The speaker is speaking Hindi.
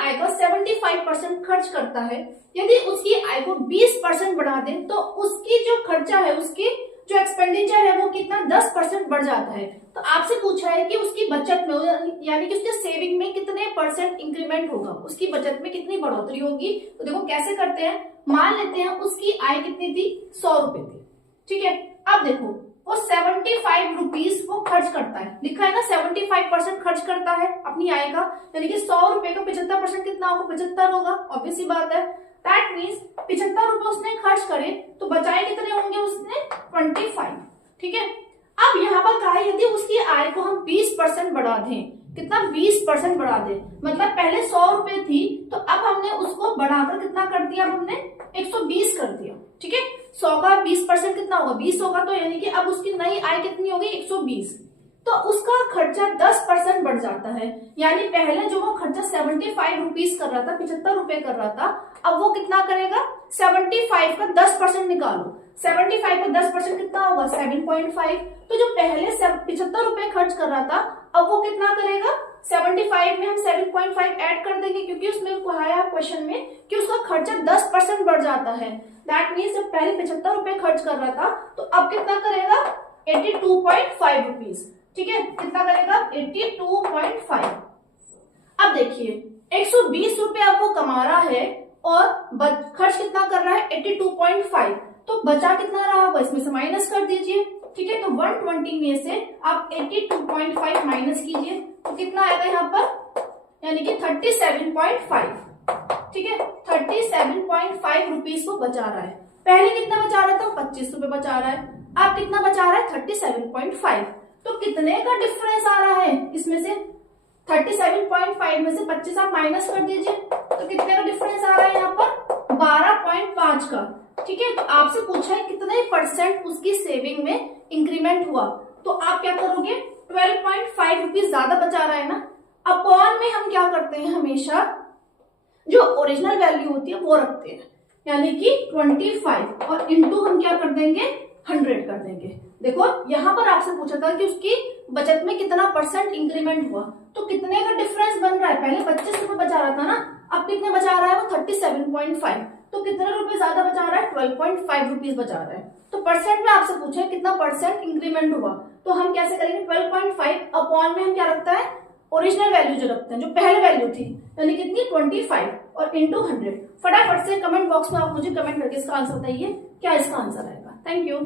आय का 75% खर्च करता है, यदि उसकी आय को 20% बढ़ा दें तो उसकी जो खर्चा है, उसकी जो एक्सपेंडिचर है वो कितना 10% बढ़ जाता है। तो आपसे पूछा है कि उसकी बचत में यानी कि उसके सेविंग में कितने परसेंट इंक्रीमेंट होगा, उसकी बचत में कितनी बढ़ोतरी होगी। तो देखो कैसे करते हैं, मान लेते हैं उसकी आय कितनी थी, 100 रुपए थी, ठीक है। अब देखो वो 75 रुपीज वो खर्च करता है, लिखा है ना 75% खर्च करता है अपनी आय का, यानी कि 100 रुपए का 75% कितना होगा, 75 होगा, ऑब्वियस सी बात है। दैट मीन्स 75 रुपए उसने खर्च करे तो बचाए कितने होंगे उसने, 25, ठीक है। अब यहाँ पर कहा है यदि उसकी आय को हम 20% बढ़ा दें, कितना 20% बढ़ा दें, मतलब पहले 100 रुपए थी तो अब हमने उसको बढ़ाकर कितना कर दिया, अब हमने 120 कर दिया, ठीक है। 100 का 20% कितना होगा, 20 होगा, तो यानी कि अब उसकी नई आय कितनी होगी, 120। तो उसका खर्चा 10% बढ़ जाता है, यानी पहले जो वो खर्चा 75 रुपीज कर रहा था, 75 रुपए कर रहा था, अब वो कितना करेगा, 75 का 10% निकालो, 75 का 10% कितना होगा, 7.5। तो जो पहले 75 रुपए खर्च कर रहा था अब वो कितना करेगा, 75 में हम 7.5 ऐड कर देंगे, क्योंकि उसमें कहा है क्वेश्चन में कि उसका खर्चा 10% बढ़ जाता है। दैट मीन्स जब पहले 75 रुपए खर्च कर रहा था तो अब कितना करेगा, 82.5 रुपीज, ठीक है। कितना करेगा, 82.5। अब देखिए 120 रुपए अब वो कमा रहा है और खर्च कितना कर रहा है, 82.5, तो बचा कितना रहा होगा, इसमें से माइनस कर दीजिए, ठीक है। तो 120 में से आप 82.5 माइनस कीजिए तो कितना आएगा यहाँ पर, यानी कि 37.5, ठीक है। 37.5 रुपीज को बचा रहा है, पहले कितना बचा रहा था, 25 रुपए बचा रहा है, अब कितना बचा रहा है, 37.5। तो कितने का डिफरेंस आ रहा है, इसमें से 37.5 में से 25 आप माइनस कर दीजिए तो कितने का डिफरेंस आ रहा है यहाँ पर, 12.5 का, ठीक है। तो आपसे पूछा है कितने परसेंट उसकी सेविंग में इंक्रीमेंट हुआ, तो आप क्या करोगे, 12.5 रुपीज ज्यादा बचा रहा है ना, अपॉन में हम क्या करते हैं, हमेशा जो ओरिजिनल वैल्यू होती है वो रखते हैं, यानी कि 25 और इंटू हम क्या कर देंगे, 100 कर देंगे। देखो यहाँ पर आपसे पूछा था कि उसकी बचत में कितना परसेंट इंक्रीमेंट हुआ, तो कितने का डिफरेंस बन रहा है, पहले 25 रुपए बचा रहा था ना, अब कितने बचा रहा है वो 37.5, तो कितने रुपए ज्यादा बचा रहा है, 12.5 रुपीज बचा रहा है। तो परसेंट में आपसे पूछा है कितना परसेंट इंक्रीमेंट हुआ, तो हम कैसे करेंगे, 12.5 अपॉन में हम क्या रखता है, ओरिजिनल वैल्यू जो रखते हैं, जो पहले वैल्यू थी, यानी कितनी 25 और इंटू 100। फटाफट से कमेंट बॉक्स में आप मुझे कमेंट करके इसका आंसर बताइए, क्या इसका आंसर आएगा। Thank you.